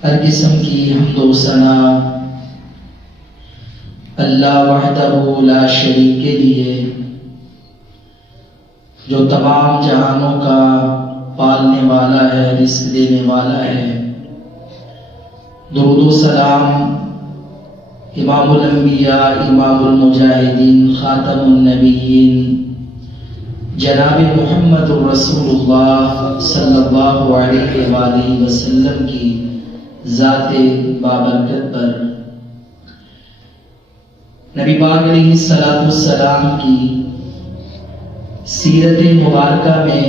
ہر قسم کی حمد و ثنا اللہ وحدہ لا شریک کے لیے، جو تمام جہانوں کا پالنے والا ہے، رزق دینے والا ہے۔ درود و سلام امام الانبیاء، امام المجاہدین، خاتم النبیین جناب محمد رسول اللہ صلی اللہ علیہ وآلہ وسلم کی ذات بابرکت پر، نبی پاک علیہ السلام کی سیرت مبارکہ میں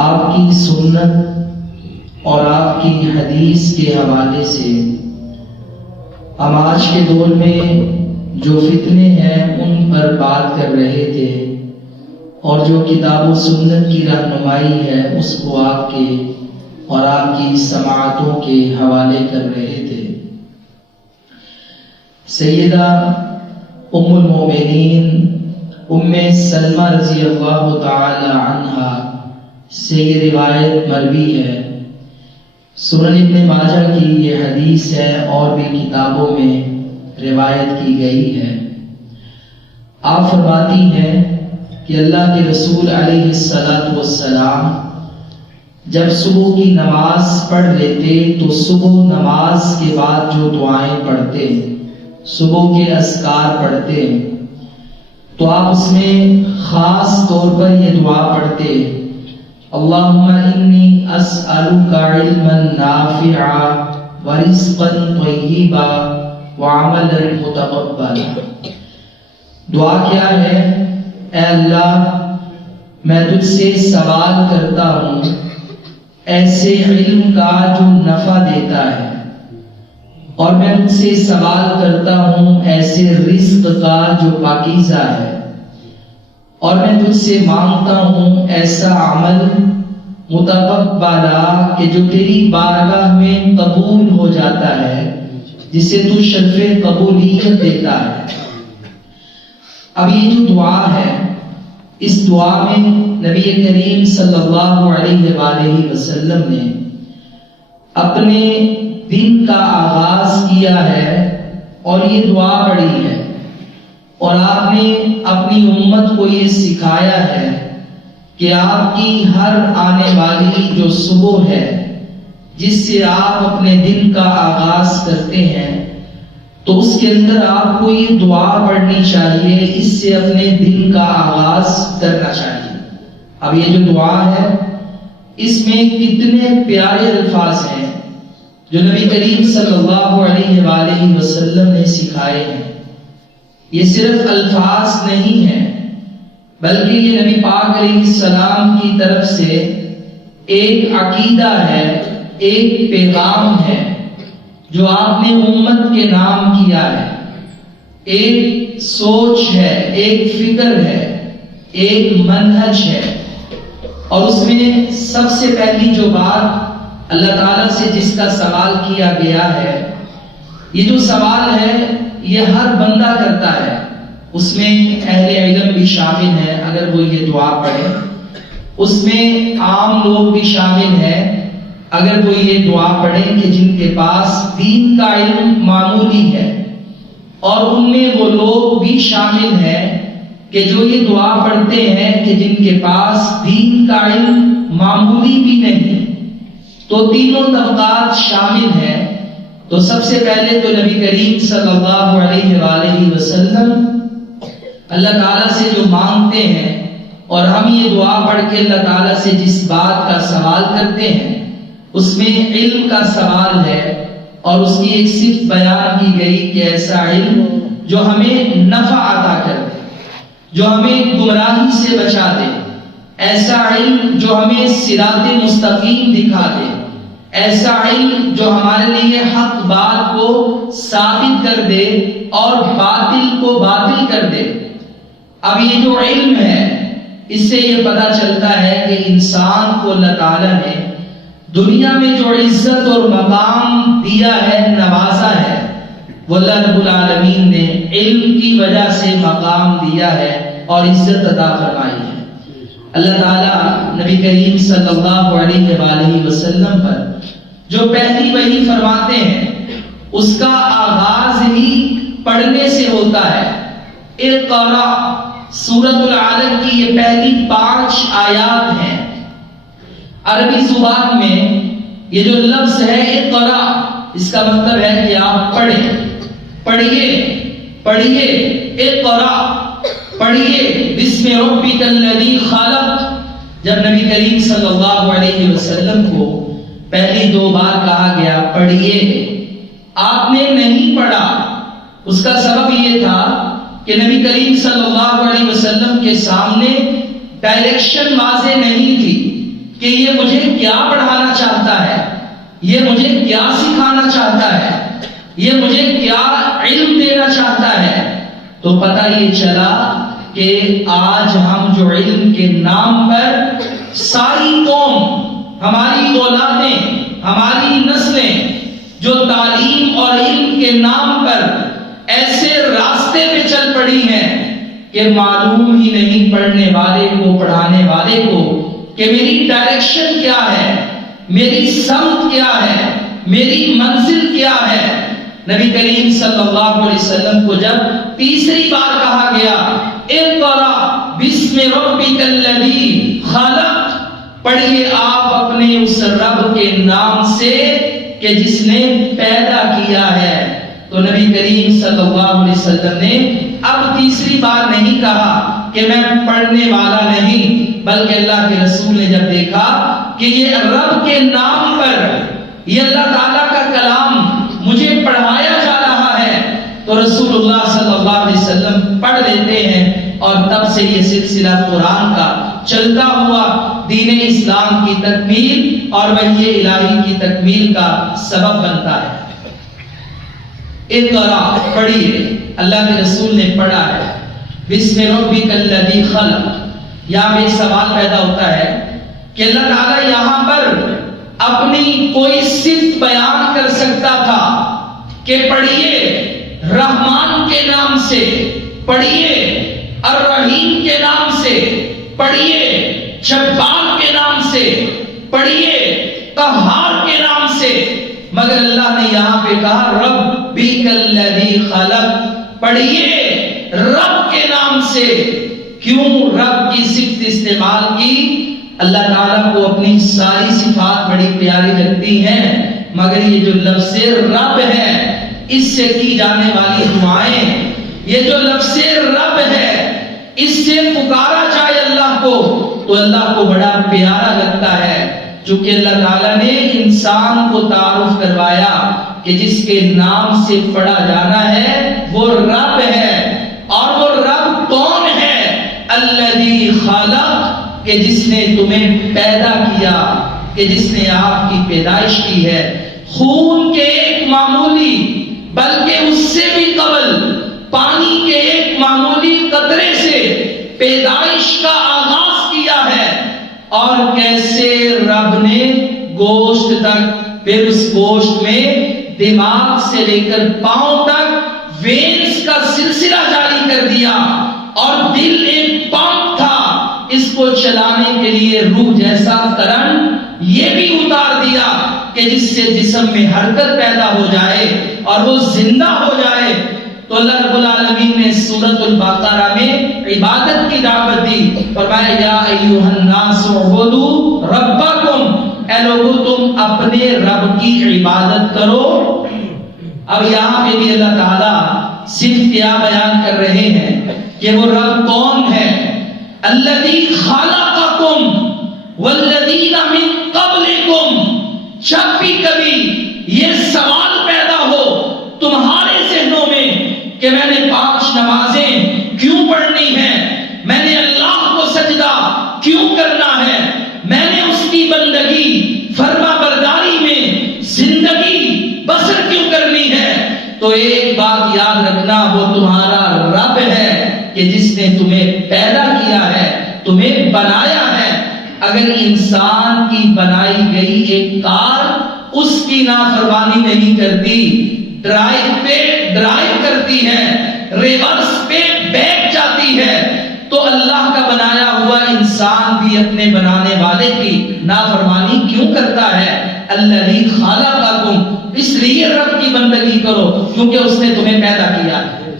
آپ کی سنت اور آپ کی حدیث کے حوالے سے ہم آج کے دور میں جو فتنے ہیں ان پر بات کر رہے تھے، اور جو کتاب و سنت کی رہنمائی ہے اس کو آپ کے اور آپ کی سماعتوں کے حوالے کر رہے تھے۔ سیدہ ام المومنین ام سلمہ رضی اللہ تعالی عنہا سے یہ روایت مروی ہے، سنن ابن ماجہ کی یہ حدیث ہے اور بھی کتابوں میں روایت کی گئی ہے۔ آپ فرماتی ہیں کہ اللہ کے رسول علیہ السلام جب صبح کی نماز پڑھ لیتے تو صبح نماز کے بعد جو دعائیں پڑھتے، صبح کے اذکار پڑھتے، تو آپ اس میں خاص طور پر یہ دعا پڑھتے، اللہم انی اسألک علما نافعا ورزقا طیبا وعملا متقبلا۔ دعا کیا ہے؟ اے اللہ، میں تجھ سے سوال کرتا ہوں ایسے علم کا جو نفع دیتا ہے، اور میں تجھ سے سوال کرتا ہوں ایسے رزق کا جو پاکیزہ ہے، اور میں تجھ سے مانگتا ہوں ایسا عمل متقبلا کہ جو تیری بارگاہ میں قبول ہو جاتا ہے، جسے تو شرف قبولیت دیتا ہے۔ اب یہ جو دعا ہے، اس دعا میں نبی کریم صلی اللہ علیہ وآلہ وسلم نے اپنے دن کا آغاز کیا ہے اور یہ دعا پڑھی ہے، اور آپ نے اپنی امت کو یہ سکھایا ہے کہ آپ کی ہر آنے والی جو صبح ہے جس سے آپ اپنے دن کا آغاز کرتے ہیں، تو اس کے اندر آپ کو یہ دعا پڑھنی چاہیے، اس سے اپنے دن کا آغاز کرنا چاہیے۔ اب یہ جو دعا ہے اس میں کتنے پیارے الفاظ ہیں جو نبی کریم صلی اللہ علیہ وآلہ وسلم نے سکھائے ہیں۔ یہ صرف الفاظ نہیں ہیں، بلکہ یہ نبی پاک علیہ السلام کی طرف سے ایک عقیدہ ہے، ایک پیغام ہے جو آپ نے امت کے نام کیا ہے، ایک سوچ ہے، ایک فکر ہے، ایک منہج ہے۔ اور اس میں سب سے پہلی جو بات اللہ تعالیٰ سے جس کا سوال کیا گیا ہے، یہ جو سوال ہے یہ ہر بندہ کرتا ہے، اس میں اہل علم بھی شامل ہے اگر وہ یہ دعا پڑھے، اس میں عام لوگ بھی شامل ہیں اگر وہ یہ دعا پڑھیں کہ جن کے پاس دین کا علم معمولی ہے، اور ان میں وہ لوگ بھی شامل ہیں کہ جو یہ دعا پڑھتے ہیں کہ جن کے پاس دین کا علم معمولی بھی نہیں، تو تینوں طبقات شامل ہیں۔ تو سب سے پہلے تو نبی کریم صلی اللہ علیہ وآلہ وسلم اللہ تعالیٰ سے جو مانگتے ہیں، اور ہم یہ دعا پڑھ کے اللہ تعالیٰ سے جس بات کا سوال کرتے ہیں اس میں علم کا سوال ہے، اور اس کی ایک صفت بیان کی گئی کہ ایسا علم جو ہمیں نفع عطا کر دے، جو ہمیں گمراہی سے بچا دے، ایسا علم جو ہمیں صراط مستقیم دکھا دے، ایسا علم جو ہمارے لیے حق بات کو ثابت کر دے اور باطل کو باطل کر دے۔ اب یہ جو علم ہے اس سے یہ پتہ چلتا ہے کہ انسان کو اللہ تعالیٰ نے دنیا میں جو عزت اور مقام دیا ہے، نوازا ہے، وہ اللہ رب العالمین نے علم کی وجہ سے مقام دیا ہے اور عزت عطا فرمائی ہے۔ اللہ تعالیٰ نبی کریم صلی اللہ علیہ وآلہ وسلم پر جو پہلی وحی فرماتے ہیں اس کا آغاز ہی پڑھنے سے ہوتا ہے۔ اقرا سورۃ العلق کی یہ پہلی 5 آیات ہیں۔ عربی زبان میں یہ جو لفظ ہے اقرا، اس کا مطلب ہے کہ آپ پڑھیں، پڑھیے پڑھیے، اقرا پڑھیے، بسم ربک الذی خلق۔ جب نبی کریم صلی اللہ علیہ وسلم کو پہلی 2 بار کہا گیا پڑھیے، آپ نے نہیں پڑھا، اس کا سبب یہ تھا کہ نبی کریم صلی اللہ علیہ وسلم کے سامنے ڈائریکشن واضح نہیں تھی کہ یہ مجھے کیا پڑھانا چاہتا ہے، یہ مجھے کیا سکھانا چاہتا ہے، یہ مجھے کیا علم دینا چاہتا ہے۔ تو پتہ یہ چلا کہ آج ہم جو علم کے نام پر ساری قوم، ہماری اولادیں، ہماری نسلیں جو تعلیم اور علم کے نام پر ایسے راستے پہ چل پڑی ہیں کہ معلوم ہی نہیں پڑھنے والے کو، پڑھانے والے کو کہ میری ڈائریکشن کیا ہے، میری سمت کیا ہے، میری منزل کیا ہے۔ نبی کریم صلی اللہ علیہ وسلم کو جب تیسری بار کہا گیا اقرا بسم ربک الذی خلق، پڑھیے آپ اپنے اس رب کے نام سے کہ جس نے پیدا کیا ہے، تو نبی کریم صلی اللہ علیہ وسلم نے اب تیسری بار نہیں کہا کہ میں پڑھنے والا نہیں، بلکہ اللہ کے رسول نے جب دیکھا کہ یہ رب کے نام پر یہ اللہ تعالیٰ کا کلام مجھے پڑھایا جا رہا ہے، تو رسول اللہ صلی اللہ علیہ وسلم پڑھ دیتے ہیں، اور تب سے یہ سلسلہ قرآن کا چلتا ہوا دین اسلام کی تکمیل اور وحی الہی کی تکمیل کا سبب بنتا ہے۔ اقرا پڑھیے، اللہ کے رسول نے پڑھا ہے بسم ربک الذی خلق۔ یہاں ایک سوال پیدا ہوتا ہے کہ اللہ تعالیٰ یہاں پر اپنی کوئی صفت بیان کر سکتا تھا کہ پڑھیے رحمان کے نام سے، پڑھیے الرحیم کے نام سے، پڑھیے جبار کے نام سے، پڑھیے قہار کے نام سے، مگر اللہ نے یہاں پہ کہا ربک الذی خلق، پڑھیے رب کے نام سے۔ کیوں رب کی صفت استعمال کی؟ اللہ تعالیٰ کو اپنی ساری صفات بڑی پیاری لگتی ہیں، مگر یہ جو لفظ رب ہے اس سے کی جانے والی دعائیں، یہ جو لفظ رب ہے اس سے پکارا جائے اللہ کو تو اللہ کو بڑا پیارا لگتا ہے، چونکہ اللہ تعالیٰ نے انسان کو تعارف کروایا کہ جس کے نام سے پڑھا جانا ہے وہ رب ہے، اور وہ رب کون ہے؟ الذی خلق، کہ جس نے تمہیں پیدا کیا، کہ جس نے آپ کی پیدائش کی ہے، خون کے ایک معمولی بلکہ اس سے بھی قبل پانی کے ایک معمولی قطرے سے پیدائش کا آغاز کیا ہے، اور کیسے رب نے گوشت تک، پھر اس گوشت میں دماغ سے لے کر پاؤں تک وینز کا سلسلہ جاری کر دیا، اور دل ایک پمپ تھا، اس کو چلانے کے لیے روح جیسا ترن یہ بھی اتار دیا کہ جس سے جسم میں حرکت پیدا ہو جائے اور وہ زندہ ہو جائے۔ تو اللہ رب العالمین نے سورۃ البقرہ میں عبادت کی دعوت دی، فرمایا یا ایھا الناس اعبدوا ربکم، اے لوگو تم اپنے رب کی عبادت کرو۔ اب یہاں پہ بھی اللہ تعالیٰ صرف کیا بیان کر رہے ہیں کہ وہ رب کون ہے؟ الذی خلقکم والذین من قبلکم۔ جب بھی کبھی یہ سوال پیدا ہو تمہارے ذہنوں میں کہ میں نے 5 نمازیں کیوں پڑھنی ہیں، میں نے اللہ کو سجدہ کیوں کرنا ہے، میں نے اس کی بندگی فرما برداری میں زندگی بسر کیوں کرنی ہے، تو ایک بات یاد رکھنا، وہ تمہارا رب ہے کہ جس نے تمہیں پیدا کیا ہے، تمہیں بنایا ہے۔ اگر انسان کی بنائی گئی ایک کار اس کی نافرمانی نہیں کرتی، ڈرائیو پہ ڈرائیو کرتی ہے، ریورس پہ بیٹھ جاتی ہے، تو اللہ کا بنایا ہوا انسان بھی اپنے بنانے والے کی نافرمانی کیوں کرتا ہے؟ الذی خلقکم، اس لیے رب کی بندگی کرو کیونکہ اس نے تمہیں پیدا کیا ہے۔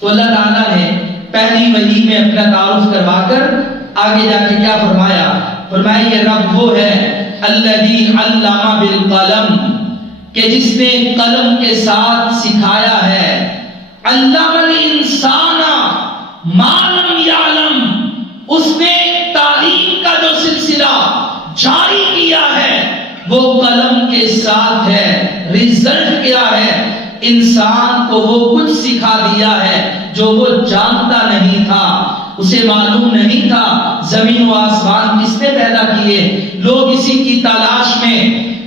تو اللہ تعالیٰ نے پہلی وحی میں اپنا تعارف کروا کر آگے جا کے کیا فرمایا؟ فرمایا یہ رب وہ ہے الذی علم بالقلم، کہ جس نے قلم کے ساتھ سکھایا ہے، علم الانسان ما لم یعلم، اس نے تعلیم کا جو سلسلہ جاری کیا ہے وہ قلم کے ساتھ ہے۔ رزلٹ کیا ہے؟ انسان کو وہ کچھ سکھا دیا ہے جو وہ جانتا نہیں تھا، اسے معلوم نہیں تھا زمین و آسمان کس نے پیدا کیے۔ لوگ اسی کی تلاش میں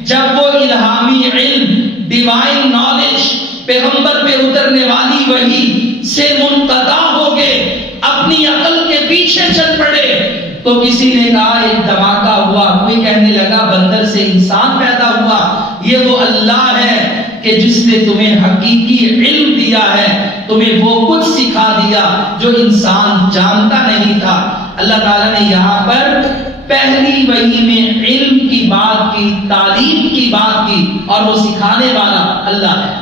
جب وہ الہامی علم، ڈیوائن نالج، پیغمبر پہ اترنے والی وحی سے منقطع ہو گئے، اپنی عقل کے پیچھے چل پڑے، تو کسی نے کہا ایک دھماکہ ہوا، کوئی کہنے لگا بندر سے انسان پیدا ہوا۔ یہ وہ اللہ ہے کہ جس نے تمہیں حقیقی علم دیا ہے، تمہیں وہ کچھ سکھا دیا جو انسان جانتا نہیں تھا۔ اللہ تعالیٰ نے یہاں پر پہلی وحی میں علم کی بات کی، تعلیم کی بات کی، اور وہ سکھانے والا اللہ ہے۔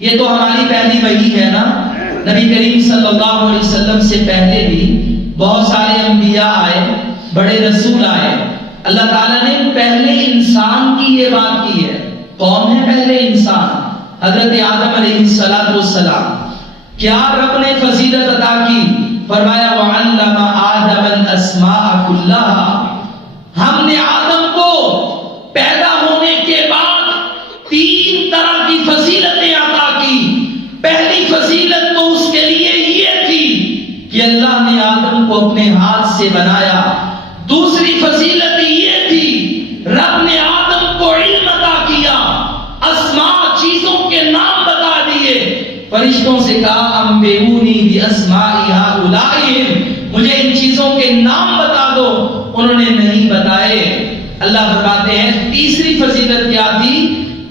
یہ تو ہماری پہلی وحی ہے نا۔ نبی کریم صلی اللہ علیہ وسلم سے پہلے بھی بہت سارے انبیاء آئے، بڑے رسول آئے۔ اللہ تعالیٰ نے پہلے انسان کی یہ بات کی ہے۔ کون ہے پہلے انسان؟ حضرت آدم علیہ السلام۔ کیا رب نے فضیلت عطا کی؟ فرمایا وَعَلَّمَ آدَمَ الْأَسْمَاءَ كُلَّهَا، ہم نے آدم کو پیدا ہونے کے بعد 3 طرح کی فضیلتیں عطا کی۔ پہلی فضیلت تو اس کے لیے یہ تھی کہ اللہ نے آدم کو اپنے ہاتھ سے بنایا۔ دوسری فضیلت یہ تھی رب نے آدم کو علم عطا کیا، اسماء چیزوں کے نام بتا دیے۔ فرشتوں سے کہا انبئونی باسماء ہؤلاء، مجھے ان چیزوں کے نام بتا دو، انہوں نے نہیں بتائے۔ اللہ فرماتے ہیں تیسری فضیلت کیا تھی؟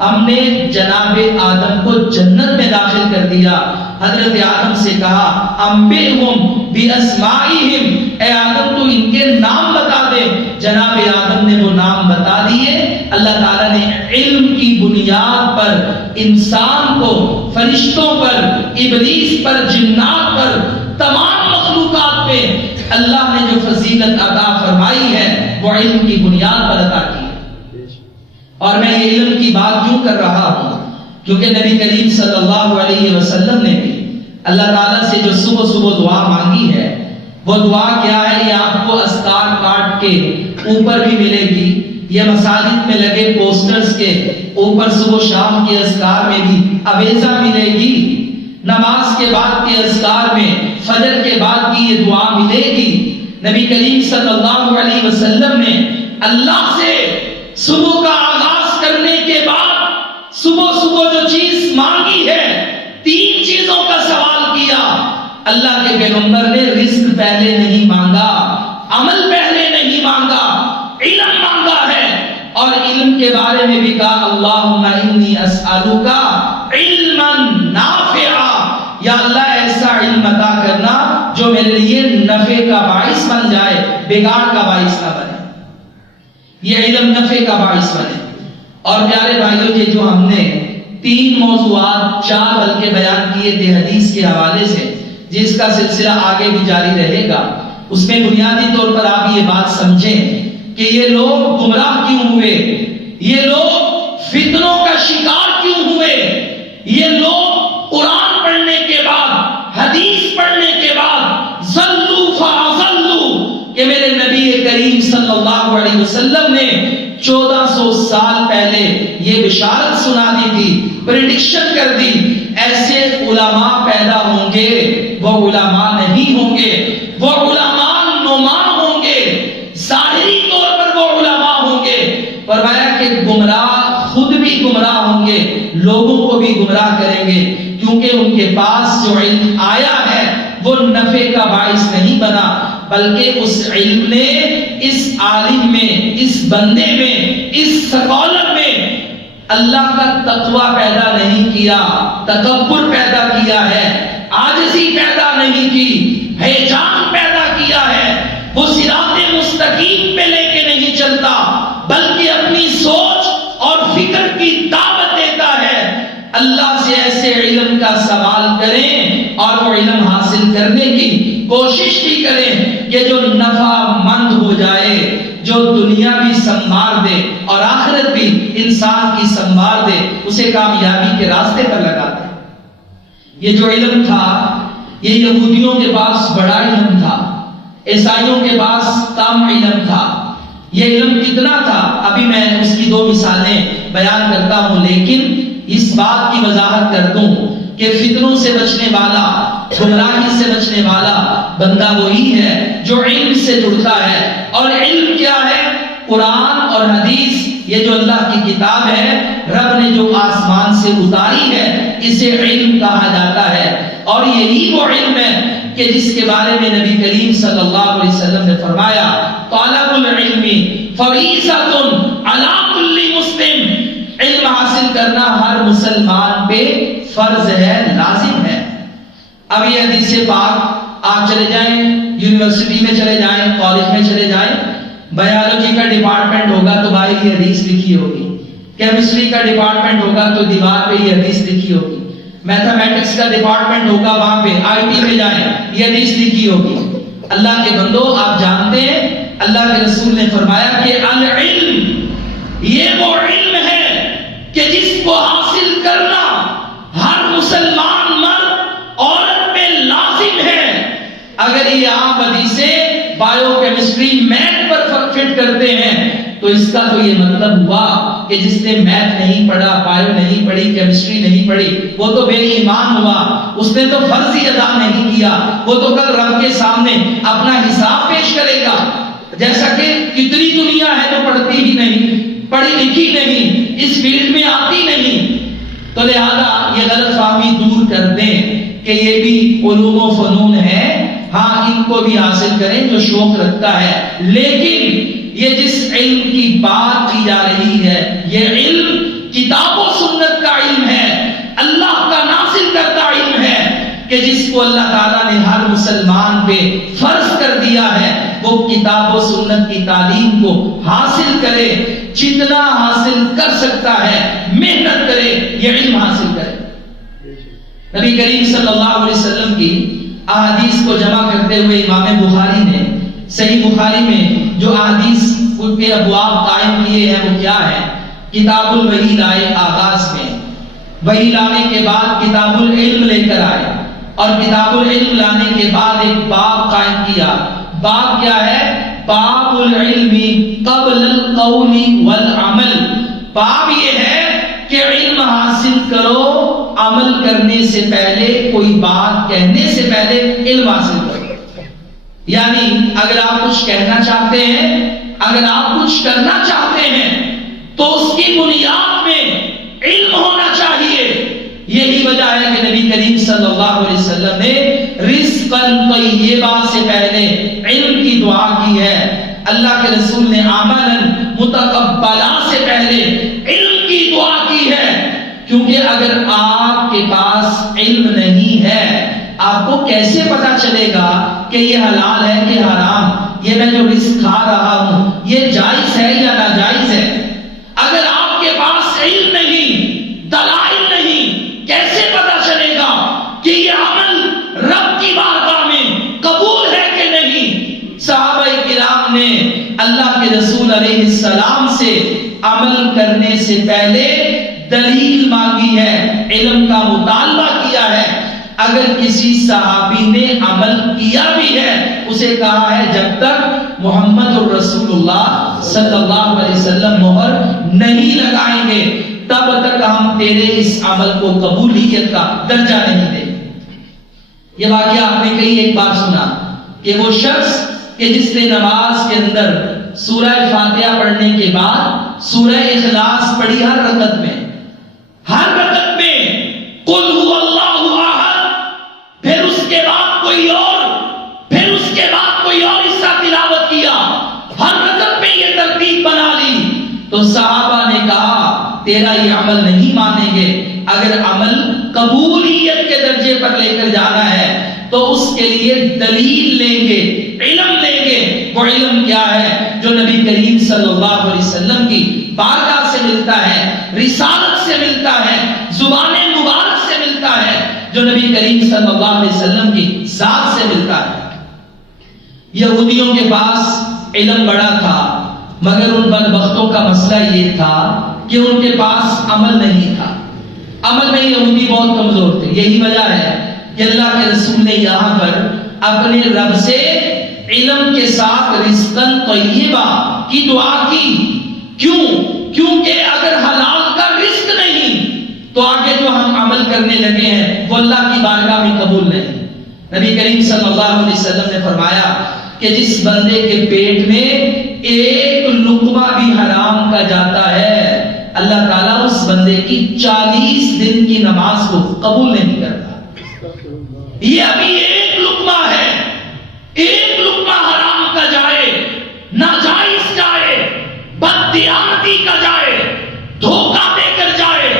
ہم نے جناب آدم کو جنت میں داخل کر دیا۔ حضرت آدم سے کہا انبئہم باسمائہم، اے آدم تو ان کے نام بتا دے۔ جناب آدم نے وہ نام بتا دیے۔ اللہ تعالیٰ نے علم کی بنیاد پر انسان کو، فرشتوں پر، ابلیس پر، جنات پر، تمام مخلوقات پہ اللہ نے جو فضیلت عطا فرمائی ہے وہ علم کی بنیاد پر عطا کی۔ اور میں یہ علم کی بات کیوں کر رہا ہوں؟ کیونکہ نبی کریم صلی اللہ علیہ وسلم نے بھی اللہ تعالیٰ سے جو صبح صبح دعا مانگی ہے، وہ دعا کیا ہے؟ یہ آپ کو اذکار کارڈ کے اوپر بھی ملے گی، یہ مساجد میں لگے پوسٹرز کے اوپر صبح شام کے اذکار میں بھی اویزہ ملے گی، نماز کے بعد کے اذکار میں فجر کے بعد کی یہ دعا ملے گی۔ نبی کریم صلی اللہ علیہ وسلم نے اللہ سے صبح کا آغاز کرنے کے بعد صبح صبح جو چیز مانگی ہے، 3 چیزوں کا سوال کیا۔ اللہ کے پیغمبر نے رزق پہلے نہیں مانگا، عمل پہلے نہیں مانگا، علم مانگا ہے، اور علم کے بارے میں بھی کہا اللہم انی اسألک علما نافعا، یا اللہ ایسا علم عطا کرنا جو میرے لیے نفع کا باعث بن جائے، بگاڑ کا باعث نہ بنے، یہ علم نفع کا باعث بنے۔ اور پیارے بھائیوں، یہ جو ہم نے 3 موضوعات 4 بلکہ بیان کیے تھے حدیث کے حوالے سے، جس کا سلسلہ آگے بھی جاری رہے گا، اس میں بنیادی طور پر آپ یہ بات سمجھیں کہ یہ لوگ گمراہ کیوں ہوئے، یہ لوگ فتنوں کا شکار کیوں ہوئے، یہ لوگ قرآن پڑھنے کے بعد، حدیث پڑھنے کے بعد ضلوا فاضلوا، کہ میرے نبی کریم صلی اللہ علیہ وسلم نے 1400 سال پہلے یہ بشارت سنا دی تھی، پریڈکشن کر دی، ایسے علماء پیدا ہوں گے، وہ علماء نہیں ہوں گے، وہ علماء نما ہوں گے، ظاہری طور پر وہ علماء ہوں گے۔ فرمایا کہ گمراہ خود بھی گمراہ ہوں گے، لوگوں کو بھی گمراہ کریں گے، کیونکہ ان کے پاس جو علم آیا ہے وہ نفع کا باعث نہیں بنا، بلکہ اس علم نے اس عالم میں، اس بندے میں، اس سکالر میں اللہ کا تقوی پیدا نہیں کیا، تکبر پیدا کیا ہے، عاجزی پیدا نہیں کی، ہیجان پیدا کیا ہے، وہ صراط مستقیم پہ لے کے نہیں چلتا بلکہ اپنی سوچ اور فکر کی دعوت دیتا ہے۔ اللہ سے ایسے علم کا سوال کریں اور وہ علم حاصل کرنے کی کوشش بھی کریں کہ جو نفع مند ہو جائے، جو دنیا بھی سنوار دے اور آخرت بھی انسان کی سنوار دے، اسے کامیابی کے راستے پر لگا دے۔ یہ جو علم تھا یہ یہودیوں کے پاس بڑا علم تھا، عیسائیوں کے پاس کم علم تھا۔ یہ علم کتنا تھا ابھی میں اس کی 2 مثالیں بیان کرتا ہوں، لیکن اس بات کی وضاحت کر دوں کہ فتنوں سے بچنے والا، گمراہی سے بچنے والا بندہ وہی ہے جو علم سے جڑتا ہے۔ اور علم کیا ہے؟ قرآن اور حدیث، یہ جو اللہ کی کتاب ہے، رب نے جو آسمان سے اتاری ہے، اسے علم کہا جاتا ہے۔ اور یہی وہ علم ہے کہ جس کے بارے میں نبی کریم صلی اللہ علیہ وسلم نے فرمایا، طالب العلم فریضۃ علی کل مسلم، علم حاصل کرنا ہر مسلمان پہ فرض ہے، لازم ہے۔ اب یہ حدیث پاک آپ چلے جائیں، یونیورسٹی میں چلے جائیں، کالج میں چلے جائیں، بایولوجی کا ڈپارٹمنٹ ہوگا تو باہر یہ حدیث لکھی ہوگی، کیمسٹری کا ڈپارٹمنٹ ہوگا تو دیوار پہ یہ حدیث لکھی ہوگی، میتھمیٹکس کا ڈپارٹمنٹ ہوگا وہاں پہ آئی ٹی میں جائیں یہ حدیث لکھی ہوگی۔ اللہ کے بندو، آپ جانتے ہیں اللہ کے رسول نے فرمایا کہ العلم، یہ وہ علم ہے کہ جس کو حاصل کرنا ہر مسلمان مرد عورت پہ لازم ہے۔ اگر یہ آپ حدیثیں بایو کیمسٹری میتھ پر فٹ کرتے ہیں تو اس کا تو یہ مطلب ہوا کہ جس نے میتھ نہیں پڑھا، بایو نہیں پڑھی، کیمسٹری نہیں پڑھی، وہ تو بے ایمان ہوا، اس نے تو فرض ہی ادا نہیں کیا، وہ تو کل رب کے سامنے اپنا حساب پیش کرے گا۔ جیسا کہ کتنی دنیا ہے جو پڑھتی ہی نہیں، پڑھی لکھی نہیں، اس فیلڈ میں آتی نہیں، تو لہذا یہ غلط فہمی دور کر دیں کہ یہ بھی علوم و فنون ہے، ہاں ان کو بھی حاصل کریں جو شوق رکھتا ہے، لیکن یہ جس علم کی بات کی جا رہی ہے یہ علم کتاب و سنت کا علم ہے، اللہ کا نازل کرتا علم ہے کہ جس کو اللہ تعالیٰ نے ہر مسلمان پہ فرض کر دیا ہے وہ کتاب و سنت کی تعلیم کو حاصل کرے، جتنا حاصل کر سکتا ہے محنت کرے، یہ علم حاصل کرے۔ نبی کریم صلی اللہ علیہ وسلم کی احادیث کو جمع کرتے ہوئے امام بخاری نے صحیح بخاری میں جو احادیث کے ابواب قائم کیے ہیں وہ کیا ہے؟ کتاب الوحی لائے، آغاز میں وحی لانے کے بعد کتاب العلم لے کر آئے، اور کتاب العلم لانے کے بعد ایک باب قائم کیا۔ باب کیا ہے؟ باب العلم قبل القول والعمل۔ باب یہ ہے کہ علم حاصل کرو، عمل کرنے سے پہلے، کوئی بات کہنے سے پہلے علم حاصل کرو۔ یعنی اگر آپ کچھ کہنا چاہتے ہیں، اگر آپ کچھ کرنا چاہتے ہیں تو اس کی بنیاد میں علم ہونا چاہیے۔ یہی وجہ ہے کہ نبی کریم صلی اللہ علیہ وسلم نے رزقا طیبا سے پہلے علم کی دعا کی ہے، اللہ کے رسول نے عملا متقبلا سے پہلے علم کی دعا کی ہے، کیونکہ اگر آپ کے پاس علم نہیں ہے آپ کو کیسے پتا چلے گا کہ یہ حلال ہے کہ حرام، یہ میں جو رزق کھا رہا ہوں یہ جائز ہے یا ناجائز ہے؟ اگر آپ کے پاس علم نہیں، دلائل نہیں، کیسے پتا چلے گا کہ یہ عمل رب کی بارگاہ میں قبول ہے کہ نہیں؟ صحابہ کرام نے اللہ کے رسول علیہ السلام سے عمل کرنے سے پہلے دلیل مانگی ہے، علم کا مطالبہ کیا ہے۔ اگر کسی صحابی نے عمل کیا بھی ہے اسے کہا ہے جب تک محمد الرسول اللہ صلی اللہ علیہ وسلم مہر نہیں لگائیں گے تب تک ہم تیرے اس عمل کو قبولیت کا درجہ نہیں دیں گے۔ یہ واقعہ آپ نے کئی ایک بار سنا کہ وہ شخص کہ جس نے نماز کے اندر سورہ فاتحہ پڑھنے کے بعد سورہ اخلاص پڑھی ہر رکعت میں، ہر رکعت میں قل هو اللہ احد، پھر اس کے بعد کوئی اور، پھر اس کے بعد کوئی اور حصہ تلاوت کیا، ہر رکعت میں یہ ترتیب بنا لی، تو صحابہ نے کہا تیرا یہ عمل نہیں مانیں گے. اگر عمل قبولیت کے درجے پر لے کر جانا ہے تو اس کے لیے دلیل لیں گے, علم لیں گے. وہ علم کیا ہے؟ جو نبی کریم صلی اللہ علیہ وسلم کی بارگاہ سے ملتا ہے, رسالت سے ملتا ہے, زبان مبارک سے ملتا ہے, جو نبی کریم صلی اللہ علیہ وسلم کی ذات سے ملتا ہے. یہودیوں کے پاس علم بڑا تھا, مگر ان بدبختوں کا مسئلہ یہ تھا کہ ان کے پاس عمل نہیں تھا. عمل میں یہودی بہت کمزور تھے. یہی وجہ ہے کہ اللہ کے رسول نے یہاں پر اپنے رب سے علم کے ساتھ رزقاً طیبہ کی دعا کی. کیوں؟ کیونکہ اگر حلال کا رزق نہیں تو آگے جو ہم عمل کرنے لگے ہیں وہ اللہ کی بارگاہ میں قبول نہیں. نبی کریم صلی اللہ علیہ وسلم نے فرمایا کہ جس بندے کے پیٹ میں ایک لقمہ بھی حرام کا جاتا ہے, اللہ تعالیٰ اس بندے کی 40 دن کی نماز کو قبول نہیں کرتا. یہ ابھی ایک لقمہ ہے, ایک لقمہ حرام کا جائے, ناجائز جائے, بددیانتی کا جائے, دھوکہ دے کر جائے,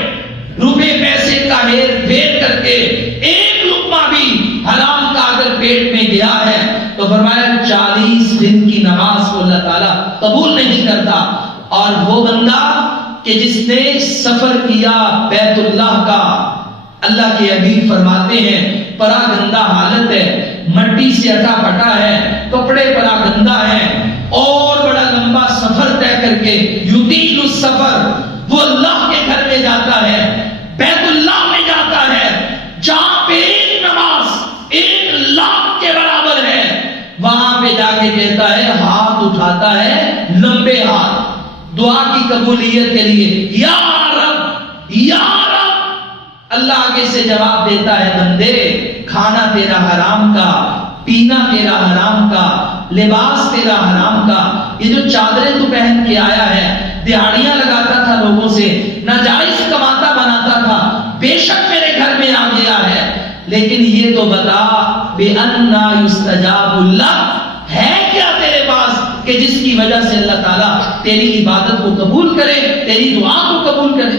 روپے پیسے کا ہیر پھیر کر کے ایک لقمہ بھی حرام کا اگر پیٹ میں گیا ہے تو فرمایا 40 دن کی نماز کو اللہ تعالیٰ قبول نہیں کرتا. اور وہ بندہ کہ جس نے سفر کیا بیت اللہ کا, اللہ کے حبیب فرماتے ہیں پرا گندہ حالت ہے, مٹی سے اٹا پٹا ہے, کپڑے پرا گندہ ہیں, اور بڑا لمبا سفر طے کر کے یطیل السفر وہ اللہ کے گھر میں جاتا ہے, بیت اللہ میں جاتا ہے, جہاں پہ ایک نماز 1 لاکھ کے برابر ہے, وہاں پہ جا کے کہتا ہے, ہاتھ اٹھاتا ہے لمبے ہاتھ دعا کی قبولیت کے لیے, یا رب یا رب. اللہ آگے سے جواب دیتا ہے, بندے کھانا تیرا حرام کا, پینا تیرا حرام کا, لباس تیرا حرام کا, یہ جو چادریں تو پہن کے آیا ہے, دہاڑیاں لگاتا تھا لوگوں سے, ناجائز کماتا بناتا تھا, بے شک میرے گھر میں آ گیا ہے, لیکن یہ تو بتا بِأَنَّا يُسْتَجَابُ اللَّهُ ہے کیا تیرے پاس کہ جس کی وجہ سے اللہ تعالیٰ تیری عبادت کو قبول کرے, تیری دعا کو قبول کرے.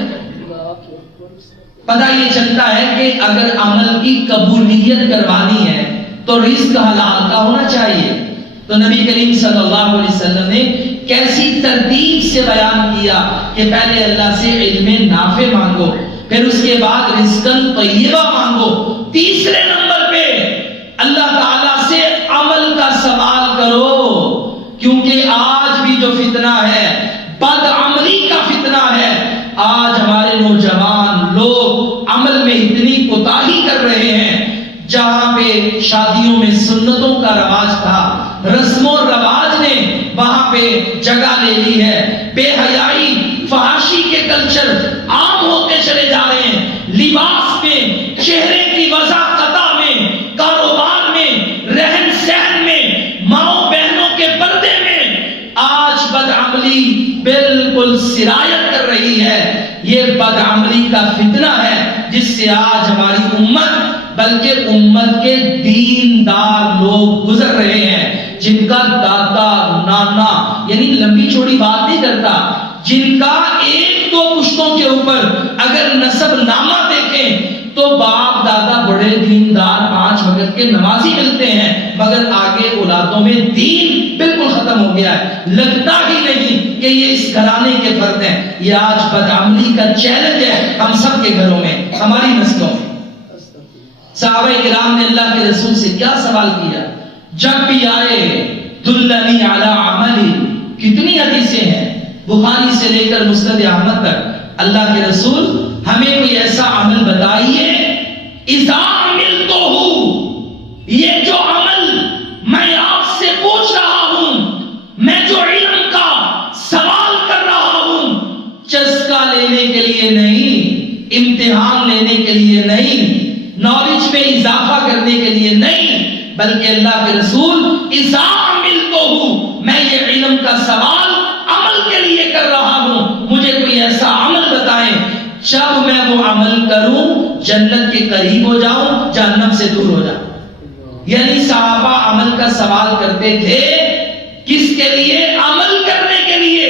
پتہ یہ چلتا ہے کہ اگر عمل کی قبولیت کروانی ہے تو رزق حلال کا ہونا چاہیے. تو نبی کریم صلی اللہ علیہ وسلم نے کیسی ترتیب سے بیان کیا کہ پہلے اللہ سے علم نافع مانگو, پھر اس کے بعد رزقاً طیبہ مانگو, تیسرے نمبر پہ اللہ تعالیٰ سے عمل کا سوال کرو. کیونکہ آج بھی جو فتنہ ہے بد عملی کا فتنہ ہے. آج ہمارے نوجوان لوگ عمل میں اتنی کوتاہی کر رہے ہیں, جہاں پہ شادیوں میں سنتوں کا رواج تھا, رسم و رواج نے وہاں پہ جگہ لے لی ہے, بے حیائی فحاشی کے کلچر عام ہوتے چلے جا رہے ہیں. لباس میں, چہرے کی وضاحت میں, کاروبار میں, رہن سہن میں, ماؤں بہنوں کے پردے میں آج بدعملی بالکل سرایت کر رہی ہے. یہ بدعملی کا فتنہ ہے جس سے آج ہماری امت بلکہ امت کے دیندار لوگ گزر رہے ہیں, جن کا دادا نانا یعنی لمبی چوڑی بات نہیں کرتا, جن کا 1-2 پشتوں کے اوپر اگر نسب نامہ دیکھیں تو باپ دادا بڑے دیندار 5 وقت کے نمازی ملتے ہیں, مگر آگے اولادوں میں دین بالکل ختم ہو گیا ہے. لگتا ہی نہیں کہ یہ اس گھرانے کے فرد ہیں. یہ آج بدعملی کا چیلنج ہے ہم سب کے گھروں میں, ہماری نسلوں میں. صحابہ کرام نے اللہ کے رسول سے کیا سوال کیا, جب بھی آئے دلنی علی عملی. کتنی حدیثیں ہیں بخاری سے لے کر مسند احمد تک, اللہ کے رسول ہمیں کوئی ایسا عمل بتائیے اذا عملتہ, یہ جو عمل میں آپ سے پوچھ رہا ہوں, میں جو علم کا سوال کر رہا ہوں, چسکا لینے کے لیے نہیں, امتحان لینے کے لیے نہیں, نالج میں اضافہ کرنے کے لیے نہیں, بلکہ اللہ کے رسول اذا عملتہ, میں یہ علم کا سوال عمل کے لیے کر رہا ہوں, مجھے کوئی ایسا عمل بتائیں جب میں وہ عمل کروں جنت کے قریب ہو جاؤں, جہنم سے دور ہو جاؤں. یعنی صحابہ عمل کا سوال کرتے تھے کس کے لیے؟ عمل کرنے کے لیے.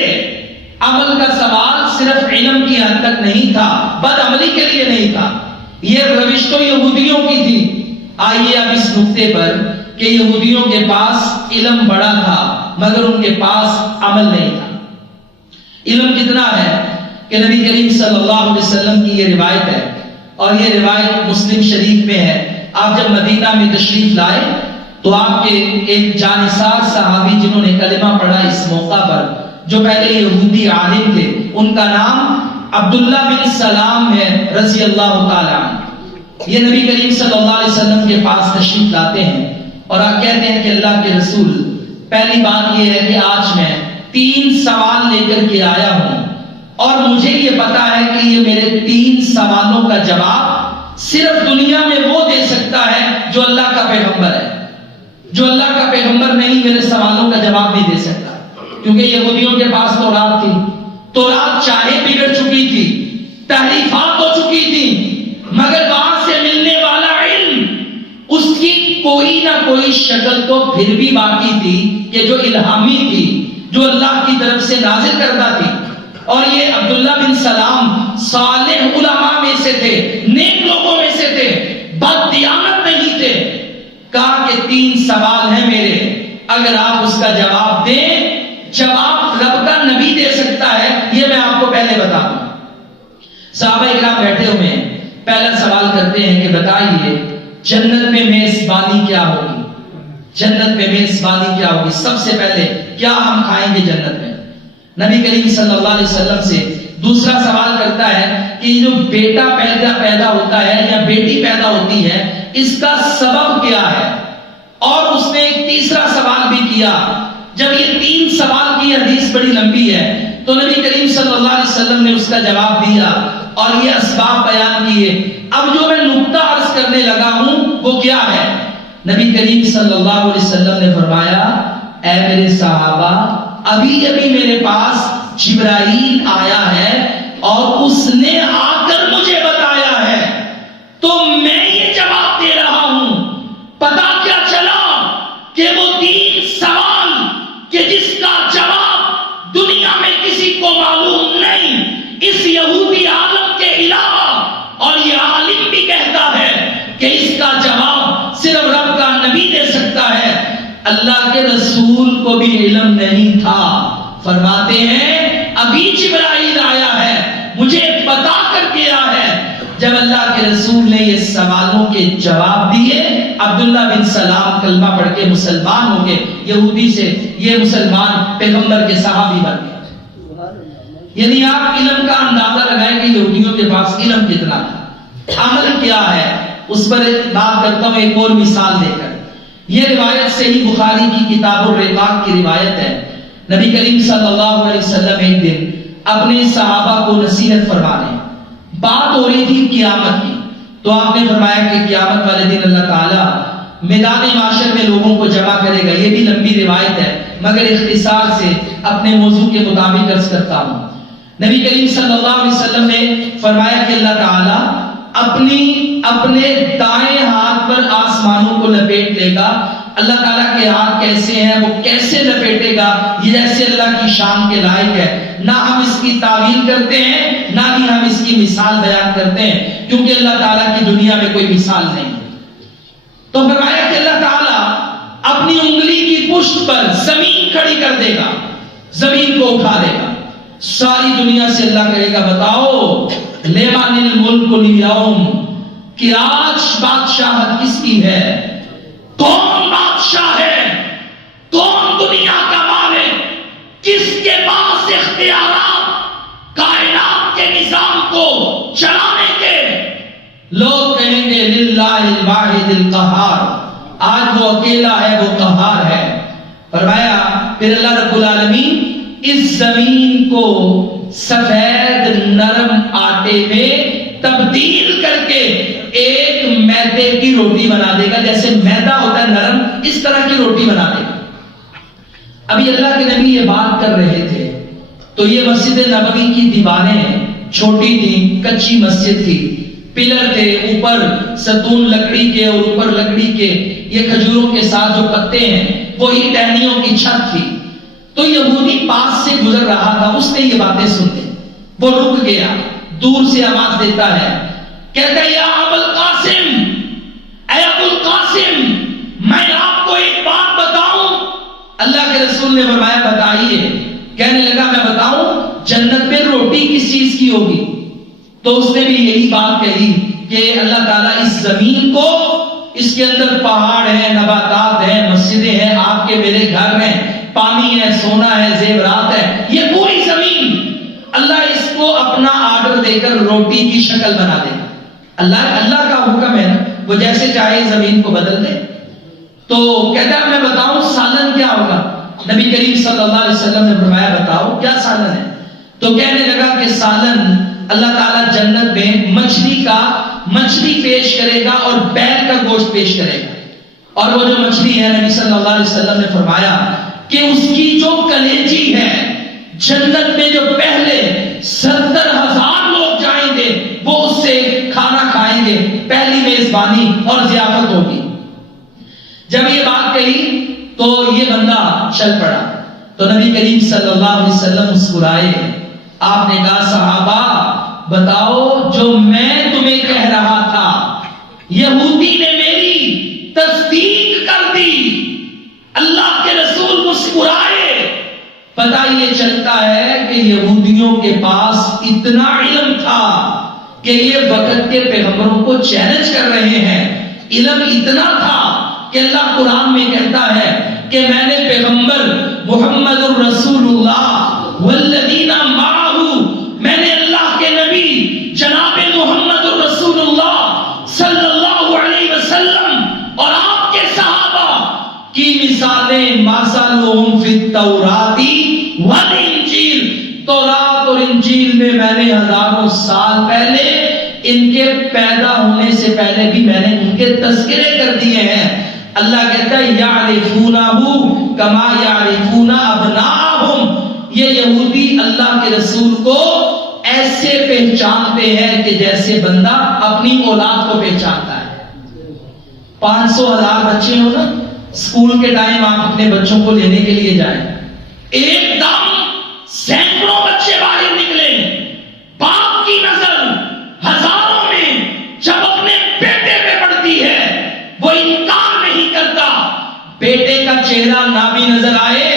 عمل کا سوال صرف علم کی حد تک نہیں تھا، بد عملی کے لیے نہیں تھا، یہ روش تو یہودیوں کی تھی۔ آئیے اب اس نقطے پر کہ یہودیوں کے پاس علم بڑا تھا مگر ان کے پاس عمل نہیں تھا۔ علم کتنا ہے کہ نبی کریم صلی اللہ علیہ وسلم کی یہ روایت ہے، اور یہ روایت مسلم شریف میں ہے۔ آپ جب مدینہ میں تشریف لائے تو آپ کے ایک جانثار صحابی جنہوں نے کلمہ پڑھا اس موقع پر، جو پہلے یہودی عالم تھے، ان کا نام عبداللہ بن سلام ہے رضی اللہ تعالیٰ عنہ۔ یہ نبی کریم صلی اللہ علیہ وسلم کے پاس تشریف لاتے ہیں اور آپ کہتے ہیں کہ اللہ کے رسول، پہلی بات یہ ہے کہ آج میں 3 سوال لے کر کے آیا ہوں، اور مجھے یہ پتا ہے کہ یہ میرے 3 سوالوں کا جواب صرف دنیا میں وہ دے سکتا ہے جو اللہ کا پیغمبر ہے۔ جو اللہ کا پیغمبر نہیں میرے سوالوں کا جواب نہیں دے سکتا، کیونکہ یہودیوں کے پاس تورات تھی، تورات چاہے بگڑ چکی تھی، تحریفات ہو چکی تھی، مگر وہاں سے ملنے والا علم، اس کی کوئی نہ کوئی شکل تو پھر بھی باقی تھی کہ جو الہامی تھی، جو اللہ کی طرف سے نازل کرتا تھی۔ اور یہ عبداللہ بن سلام صالح علماء میں سے تھے، نیک لوگوں میں سے تھے، بد دیانت نہیں تھے۔ کہا کہ 3 سوال ہیں میرے، اگر آپ اس کا جواب دیں، جواب رب کا نبی دے سکتا ہے، یہ میں آپ کو پہلے بتا دوں۔ صحابہ اکرام بیٹھے ہوئے ہیں، پہلا سوال کرتے ہیں کہ بتائیے جنت میں میزبانی کیا ہوگی؟ جنت میں میزبانی کیا ہوگی؟ سب سے پہلے کیا ہم کھائیں گے جنت میں؟ نبی کریم صلی اللہ علیہ وسلم سے دوسرا سوال کرتا ہے کہ جو بیٹا پیدا ہوتا ہے یا بیٹی پیدا ہوتی ہے، اس کا سبب کیا ہے؟ اور اس نے ایک تیسرا سوال بھی کیا۔ جب یہ 3 سوال کی حدیث بڑی لمبی ہے تو نبی کریم صلی اللہ علیہ وسلم نے اس کا جواب دیا اور یہ اسباب بیان کیے۔ اب جو میں نقطہ عرض کرنے لگا ہوں وہ کیا ہے؟ نبی کریم صلی اللہ علیہ وسلم نے فرمایا، اے میرے صحابہ، ابھی ابھی میرے پاس جبرائیل آیا ہے اور اس نے آ کر مجھے بتایا ہے، تو میں یہ جواب دے رہا ہوں۔ پتا کیا چلا کہ وہ 3 سوال کہ جس کا جواب دنیا میں کسی کو معلوم نہیں، اس یہودی عالم کے علاوہ، اور یہ عالم بھی کہتا ہے کہ اس کا جواب صرف رب کا نبی دے سکتا ہے، اللہ کے رسول کو بھی علم نہیں تھا۔ فرماتے ہیں ابھی جبرائیل آیا ہے، مجھے بتا کر گیا ہے۔ جب اللہ کے رسول نے یہ سوالوں کے جواب دیے، عبداللہ بن سلام کلمہ پڑھ کے مسلمان ہو گئے، یہودی سے یہ مسلمان پیغمبر کے صحابی بن گئے۔ یعنی آپ علم کا اندازہ لگائیں کہ یہودیوں کے پاس علم کتنا تھا، عمل کیا ہے، اس پر بات کرتا ہوں ایک اور مثال دے کر۔ یہ روایت صحیح بخاری کی کتاب الرقاق کی روایت ہے۔ نبی کریم صلی اللہ علیہ وسلم ایک دن اپنے صحابہ کو نصیحت فرما رہے ہیں، بات ہو رہی تھی قیامت کی، تو آپ نے فرمایا کہ قیامت والے دن اللہ تعالیٰ میدان معاشر میں لوگوں کو جمع کرے گا۔ یہ بھی لمبی روایت ہے مگر اختصار سے اپنے موضوع کے مطابق عرض کرتا ہوں۔ نبی کریم صلی اللہ علیہ وسلم نے فرمایا کہ اللہ تعالیٰ اپنے دائیں ہاتھ پر آسمانوں کو لپیٹ لے گا۔ اللہ تعالیٰ کے ہاتھ کیسے ہیں، وہ کیسے لپیٹے گا، یہ جیسے اللہ کی شان کے لائق ہے۔ نہ ہم اس کی تعویل کرتے ہیں، نہ ہی ہم اس کی مثال بیان کرتے ہیں، کیونکہ اللہ تعالیٰ کی دنیا میں کوئی مثال نہیں۔ تو فرمایا کہ اللہ تعالیٰ اپنی انگلی کی پشت پر زمین کھڑی کر دے گا، زمین کو اٹھا دے گا، ساری دنیا سے اللہ کہے گا بتاؤ لیمان الملک اليوم، کہ آج بادشاہت کس کی ہے، کون بادشاہ ہے، کون دنیا کا مالک، کس کے پاس اختیارات کائنات کے نظام کو چلانے کے۔ لوگ کہیں گے للہ الواحد القہار، آج وہ اکیلا ہے، وہ قہار ہے۔ فرمایا پھر اللہ رب العالمین اس زمین کو سفید نرم آٹے میں تبدیل کر کے ایک میدے کی روٹی بنا دے گا، جیسے میدا ہوتا ہے نرم، اس طرح کی روٹی بنا دے گا۔ ابھی اللہ کے نبی یہ بات کر رہے تھے تو یہ مسجد نبوی کی دیواریں چھوٹی تھیں، کچی مسجد تھی، پلر تھے، اوپر ستون لکڑی کے اور اوپر لکڑی کے یہ کھجوروں کے ساتھ جو پتے ہیں وہی ٹہنیوں کی چھت تھی۔ تو یہودی پاس سے گزر رہا تھا، اس نے یہ باتیں سن لی، وہ رک گیا, دور سے آواز دیتا ہے, کہتا ہے یا ابو القاسم, اے ابو القاسم, میں آپ کو ایک بات بتاؤں؟ اللہ کے رسول نے فرمایا بتائیے. کہنے لگا میں بتاؤں, جنت میں روٹی کس چیز کی ہوگی؟ تو اس نے بھی یہی بات کہی کہ اللہ تعالیٰ اس زمین کو, اس کے اندر پہاڑ ہیں, نباتات ہیں, مسجدیں ہیں, آپ کے میرے گھر ہیں, پانی ہے, سونا ہے, زیورات ہے, یہ پوری زمین اللہ اس کو اپنا آرڈر دے کر روٹی کی شکل بنا دے. اللہ کا حکم ہے نا, وہ جیسے چاہے زمین کو بدل دے. تو کہتا ہے میں بتاؤں سالن کیا ہوگا؟ نبی کریم صلی اللہ علیہ وسلم نے فرمایا بتاؤ کیا سالن ہے؟ تو کہنے لگا کہ سالن اللہ تعالیٰ جنت میں مچھلی پیش کرے گا اور بیل کا گوشت پیش کرے گا. اور وہ جو مچھلی ہے نبی صلی اللہ علیہ وسلم نے فرمایا کہ اس کی جو کلیجی ہے, جنت میں جو پہلے 70,000 لوگ جائیں گے وہ اس سے کھانا کھائیں گے, پہلی میزبانی اور ضیافت ہوگی. جب یہ بات کہی تو یہ بندہ چل پڑا. تو نبی کریم صلی اللہ علیہ وسلم مسکرائے. آپ نے کہا صحابہ بتاؤ جو میں تمہیں کہہ رہا تھا یہودی نے میری تصدیق کر دی. اللہ کے رسول مسکرائے. پتہ یہ چلتا ہے کہ یہودیوں کے پاس اتنا علم تھا کہ یہ وقت کے پیغمبروں کو چیلنج کر رہے ہیں. علم اتنا تھا کہ اللہ قرآن میں کہتا ہے کہ میں نے پیغمبر محمد الرسول اللہ والذین معہ, میں نے اللہ کے نبی جناب محمد الرسول اللہ صلی اللہ علیہ وسلم اور آپ کے صحابہ کی مثالیں مثلہم فی التوراۃ والانجیل, تورات اور انجیل میں میں نے ہزاروں سال پہلے ان کے پیدا ہونے سے پہلے بھی میں نے ان کے تذکرے کر دیے ہیں. اللہ کہتا ہے یعرفونہ کما یعرفون ابناءہم, یہ یہودی اللہ کے رسول کو ایسے پہچانتے ہیں کہ جیسے بندہ اپنی اولاد کو پہچانتا ہے. 500,000 بچے ہو نا, اسکول کے ٹائم آپ اپنے بچوں کو لینے کے لیے جائیں, ایک دم سینکڑوں بچے باہر نکلے, باپ کی نظر ہزاروں میں جب اپنے بیٹے پہ پڑتی ہے وہ انکار نہیں کرتا. بیٹے کا چہرہ نہ بھی نظر آئے,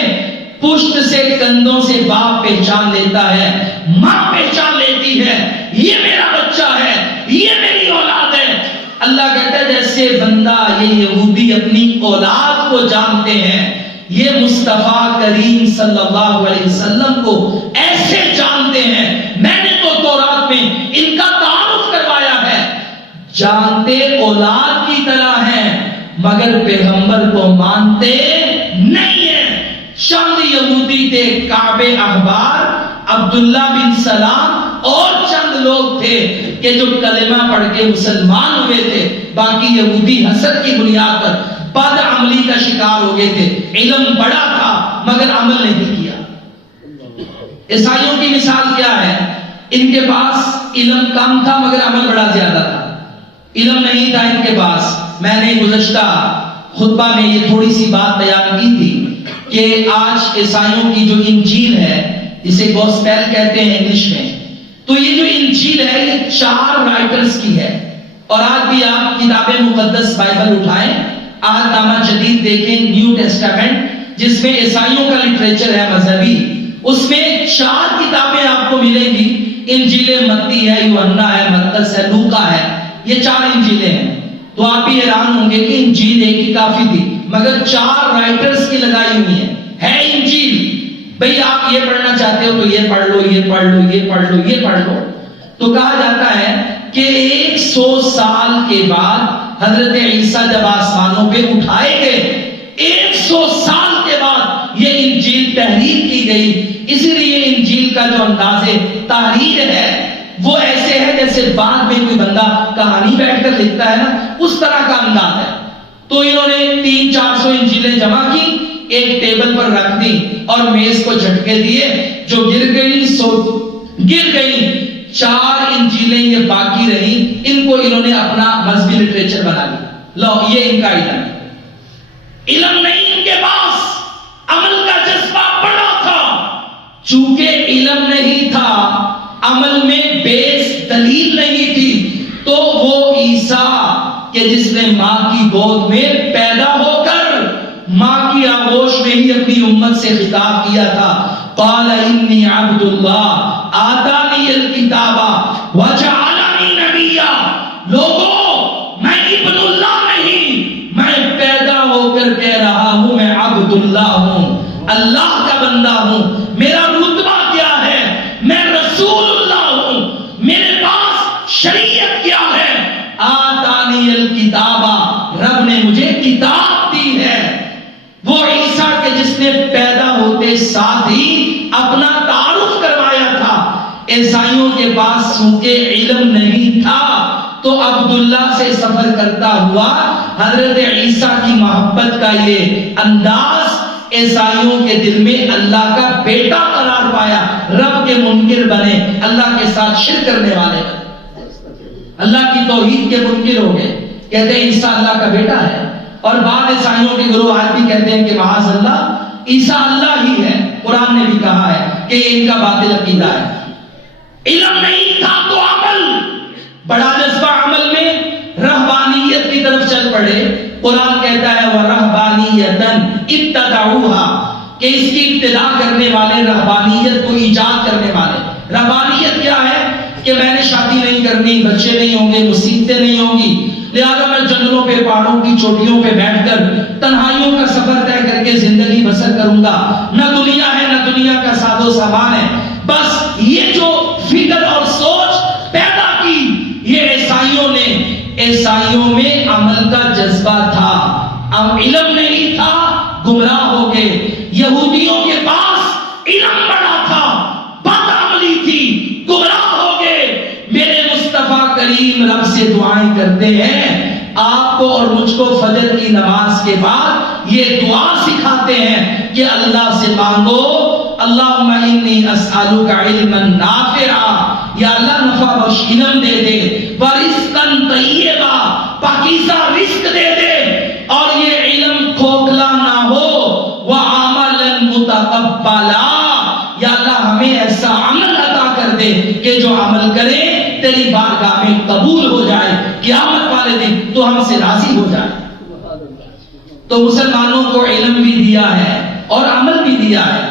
پشت سے کندھوں سے باپ پہچان لیتا ہے, ماں پہچان لیتی ہے, یہ میرا بچہ ہے, یہ میری اولاد ہے. اللہ کہتا ہے جیسے بندہ یہ یہودی اپنی اولاد کو جانتے ہیں, یہ مصطفیٰ کریم صلی اللہ علیہ وسلم کو ایسے جانتے ہیں. میں نے تو تورات میں ان کا تعارف کروایا ہے. جانتے اولاد کی طرح ہیں مگر پیغمبر کو مانتے نہیں ہیں. چند یہودی تھے, کعب احبار, عبداللہ بن سلام اور چند لوگ تھے کہ جو کلمہ پڑھ کے مسلمان ہوئے تھے. باقی یہودی حسد کی بنیاد پر بد عملی کا شکار ہو گئے تھے. علم بڑا تھا مگر عمل نہیں کیا. عیسائیوں کی مثال کیا ہے؟ ان کے پاس علم کم تھا مگر عمل بڑا زیادہ تھا. علم نہیں تھا ان کے پاس. میں نے گزشتہ خطبہ میں یہ تھوڑی سی بات بیان کی تھی کہ آج عیسائیوں کی جو انجیل ہے جسے گوسپیل کہتے ہیں انگلش میں, تو یہ جو انجیل ہے یہ 4 رائٹرز کی ہے. اور آج بھی آپ کتاب مقدس بائبل اٹھائیں, عہد نامہ جدید دیکھیں, نیو ٹیسٹامنٹ جس میں عیسائیوں کا لٹریچر ہے مذہبی, اس میں 4 کتابیں آپ کو ملیں گی. انجیل متی ہے, یوحنا ہے, مرقس ہے, لوقا ہے, یہ 4 انجیلیں ہیں. تو آپ بھی حیران ہوں گے کہ انجیل ایک ہی کافی تھی مگر 4 رائٹرز کی لگائی ہوئی ہے انجیل. بھئی آپ یہ پڑھنا چاہتے ہو تو یہ پڑھ لو, یہ پڑھ لو, یہ پڑھ لو, یہ پڑھ لو. تو کہا جاتا ہے کہ 100 سال کے بعد حضرت عیسیٰ جب آسمانوں پہ اٹھائے گئے, 100 سال کے بعد یہ انجیل تحریر کی گئی. اسی لیے انجیل کا جو انداز تحریر ہے وہ ایسے ہے جیسے بعد میں کوئی بندہ کہانی بیٹھ کر لکھتا ہے نا, اس طرح کا انداز ہے. تو انہوں نے 300-400 انجیلیں جمع کی, ایک ٹیبل پر رکھ دی اور میز کو جھٹکے دیے, جو گر گئی سو گر گئی. 4 انجیلیں یہ باقی رہی, ان کو انہوں نے اپنا مذہبی لٹریچر بنا لیا. لو یہ ان کا علم. علم نہیں ان کے پاس, عمل کا جذبہ بڑا تھا. چونکہ علم نہیں تھا, عمل میں بیس دلیل نہیں تھی، تو وہ عیسیٰ کہ جس نے ماں کی گود میں پیدا ہو کر ماں کی آغوش میں ہی اپنی امت سے خطاب کیا تھا، قال انی عبد اللہ آتانی الکتاب وجعلنی نبیا، لوگوں میں ابن اللہ نہیں، میں پیدا ہو کر کہہ رہا ہوں میں عبد اللہ ہوں، اللہ کا بندہ ہوں، میرا رتبہ کیا ہے، میں رسول اللہ ہوں، میرے پاس شریعت کیا ہے، آتانی الکتابہ، رب نے مجھے کتاب دی ہے۔ وہ عیسیٰ کے جس نے پیدا ہوتے ساتھ ہی اپنا تعارف کروایا تھا۔ عیسائیوں کے پاس چونکہ علم نہیں تھا تو عبداللہ سے سفر کرتا ہوا حضرت عیسیٰ کی محبت کا یہ انداز عیسائیوں کے دل میں اللہ کا بیٹا قرار پایا، رب کے منکر بنے، اللہ کے ساتھ شرک کرنے والے بنے، اللہ کی توحید کے منکر ہو گئے، کہتے ہیں عیسیٰ اللہ کا بیٹا ہے۔ اور بعض عیسائیوں کے گروہ آج بھی کہتے ہیں کہ معاذ اللہ عیسیٰ اللہ ہی ہے، قرآن نے بھی کہا ہے کہ یہ ان کا باطل عقیدہ ہے۔ علم نہیں تھا تو عمل، بڑا جذبہ عمل میں، رہبانیت کی طرف چل پڑے۔ قرآن کہتا ہے وَرَهْبَانِيَّةً ابْتَدَعُوهَا، کہ اس کی ابتدا کرنے والے، رہبانیت کو ایجاد کرنے والے۔ رہبانیت کیا ہے کہ میں نے شادی نہیں کرنی، بچے نہیں ہوں گے، مصیبتیں نہیں ہوں گی، لہذا میں جنگلوں پہ، پہاڑوں کی چوٹیوں پہ بیٹھ کر تنہائیوں کا سفر طے کر کے زندگی بسر کروں گا، نہ دنیا ہے نہ دنیا کا ساز و سامان ہے۔ بس یہ جو فکر اور سوچ پیدا کی، یہ عیسائیوں نے، عیسائیوں میں عمل کا جذبہ تھا، علم نہیں تھا، گمراہ ہو گئے۔ یہودیوں کے پاس علم بڑا تھا، بد عملی تھی، گمراہ ہو گئے۔ میرے مصطفیٰ کریم رب سے دعائیں کرتے ہیں، آپ کو اور مجھ کو فجر کی نماز کے بعد یہ دعا سکھاتے ہیں کہ اللہ سے مانگو، اللہم انی اسألک علما نافعا، یا اللہ نفع بخش علم دے دے، ورزقا طیبا، پاکیزہ رزق دے دے، اور یہ علم کھوکھلا نہ ہو، وعملا متقبلا، یا اللہ ہمیں ایسا عمل عطا کر دے کہ جو عمل کرے تیری بارگاہ میں قبول ہو جائے، قیامت والے دن تو ہم سے راضی ہو جائے۔ تو مسلمانوں کو علم بھی دیا ہے اور عمل بھی دیا ہے۔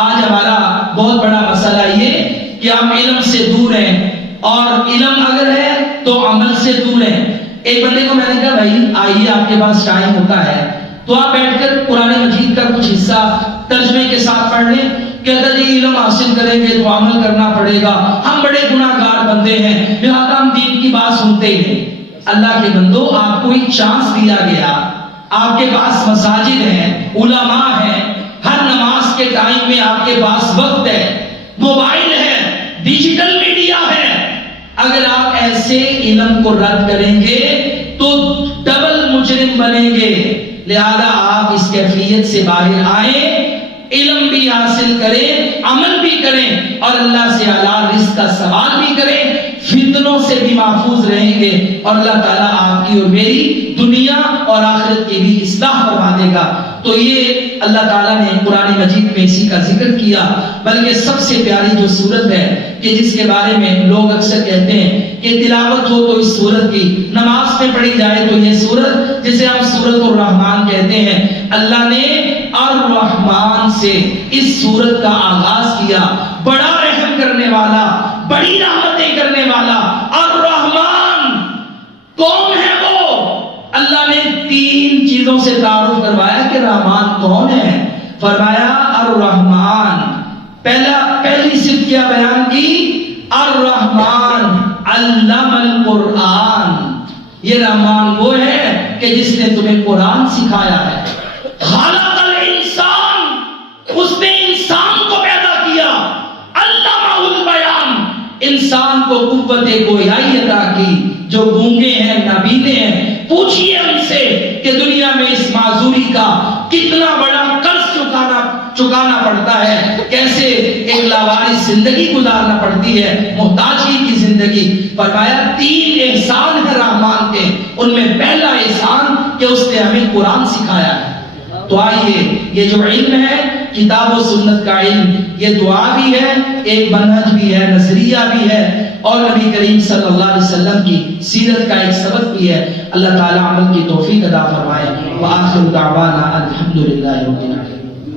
آج ہمارا بہت بڑا مسئلہ یہ کہ ہم علم سے دور ہیں، اور علم اگر ہے تو عمل سے دور ہیں۔ ایک بندے کو میں نے کہا بھائی آئیے آپ کے پاس ٹائم ہوتا ہے تو آپ بیٹھ کر قرآن مجید کا کچھ حصہ ترجمے کے ساتھ پڑھ لیں۔ کہتا جی علم حاصل کریں گے تو عمل کرنا پڑے گا، ہم بڑے گناہ گار بندے ہیں، لہذا ہم دین کی بات سنتے ہیں۔ اللہ کے بندو، آپ کو ایک چانس دیا گیا، آپ کے پاس مساجد ہیں، علماء ہیں، ہر نماز کے ٹائم میں آپ کے پاس وقت ہے، موبائل ہے، ڈیجیٹل میڈیا ہے۔ اگر آپ ایسے علم کو رد کریں گے تو ڈبل مجرم بنیں گے، لہذا آپ اس کیفیت سے باہر آئیں، علم بھی حاصل کریں، عمل بھی کریں، اور اللہ سے حلال رزق کا سوال بھی کریں، فتنوں سے بھی محفوظ رہیں گے، اور اللہ تعالیٰ آپ کی اور میری دنیا اور آخرت کی بھی اصلاح فرما دے گا۔ تو یہ اللہ تعالیٰ نے قرآن مجید میں اسی کا ذکر کیا، بلکہ سب سے پیاری جو سورت ہے کہ جس کے بارے میں لوگ اکثر کہتے ہیں کہ تلاوت ہو تو اس سورت کی، نماز میں پڑھی جائے تو یہ سورت جسے ہم سورت الرحمن کہتے ہیں، اللہ نے الرحمن سے اس سورت کا آغاز کیا۔ بڑا رحم کرنے والا، بڑی رحمتیں کرنے والا الرحمن کون ہے وہ؟ اللہ نے تین چیزوں سے تعارف کروایا کہ رحمان کون ہے۔ فرمایا الرحمن، پہلی صفت کیا بیان کی؟ الرحمن علم القرآن، یہ رحمان وہ ہے کہ جس نے تمہیں قرآن سکھایا ہے۔ خالق الانسان، اس نے انسان کو پیدا کیا، علمہ البیان، انسان کو قوت گویائی عطا کی۔ جو گونگے ہیں، نابینے ہیں، پوچھئے ان سے کہ دنیا میں اس معذوری کا کتنا بڑا قرض چکانا پڑتا ہے، کیسے ایک لاوارث زندگی گزارنا پڑتی ہے، محتاجی کی زندگی۔ فرمایا تین احسان ہے رحمان کے، ان میں پہلا احسان کہ اس نے ہمیں قرآن سکھایا ہے۔ تو آئیے یہ جو علم ہے کتاب و سنت کا علم، یہ دعا بھی ہے، ایک منہج بھی ہے، نظریہ بھی ہے، اور نبی کریم صلی اللہ علیہ وسلم کی سیرت کا ایک سبق بھی ہے۔ اللہ تعالیٰ عمل کی توفیق عطا فرمائے۔ وآخر دعوانا الحمدللہ رب العالمین۔